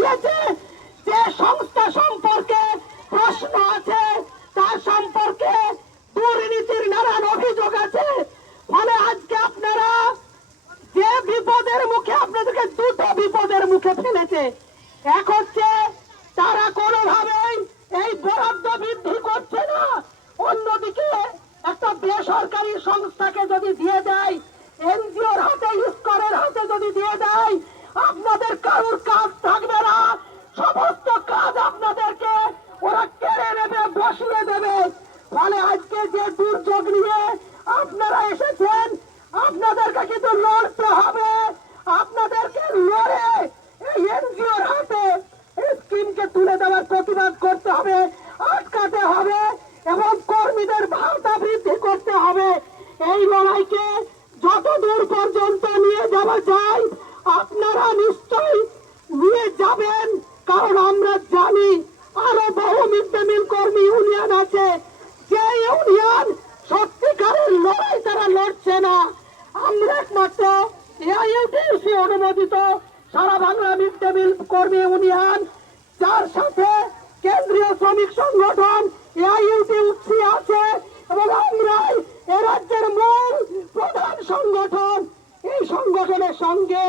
দাঁড়িয়েছে, যে সংস্থা সম্পর্কে প্রশ্ন আছে তার সম্পর্কে দুর্নীতির নানান অভিযোগ আছে। ফলে আজকে আপনারা যে বিপদের মুখে, আপনাদেরকে দুটো বিপদের মুখে ফেলেছে। এক হচ্ছে তারা কোনোভাবেই এই বরাদ্দ বৃদ্ধি করছে না, অন্যদিকে একটা বেসরকারি সংস্থাকে যদি দিয়ে দেয়, এনজিওর হাতে, ইসকনের হাতে যদি দিয়ে দেয়, আপনাদের কারোর কাজ থাকবে না, সমস্ত কাজ আপনাদেরকে ওরা কেড়ে নেবে, বসিয়ে দেবে। ফলে আজকে যে দুর্যোগ নিয়ে আপনারা এসেছেন, আপনাদেরকে কিন্তু লড়তে হবে। আপনাদেরকে লড়ে এই এনজিওর হাতে এই স্কিমকে তুলে দেওয়ার প্রতিবাদ করতে হবে, আটকাতে হবে এবং কর্মীদের ভাতা বৃদ্ধি করতে হবে। এই লড়াইকে যত দূর পর্যন্ত নিয়ে যাওয়া যায় আপনারা নিশ্চয়ই নিয়ে যাবেন, কারণ আমরা জানি আরো বহু মিড ডে মিল কর্মী ইউনিয়ন আছে, যে ইউনিয়ন সত্যিকারের লড়াই তারা লড়ছে না। আমরা একমাত্র এআইইউটিউসি অনুমোদিত সারা বাংলা মিড ডে মিল কর্মী ইউনিয়ন, যার সাথে কেন্দ্রীয় শ্রমিক সংগঠন এআইইউটিউসি আছে এবং আমরাই এ রাজ্যের মূল প্রধান সংগঠন। এই সংগঠনের সঙ্গে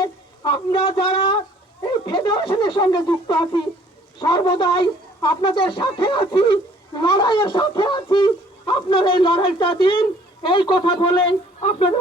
আমরা যারা এই ফেডারেশনের সঙ্গে যুক্ত আছি, সর্বদাই আপনাদের সাথে আছি, লড়াইয়ের সাথে আছি। আপনারা এই লড়াইটা দিন, এই কথা বলে আপনাদের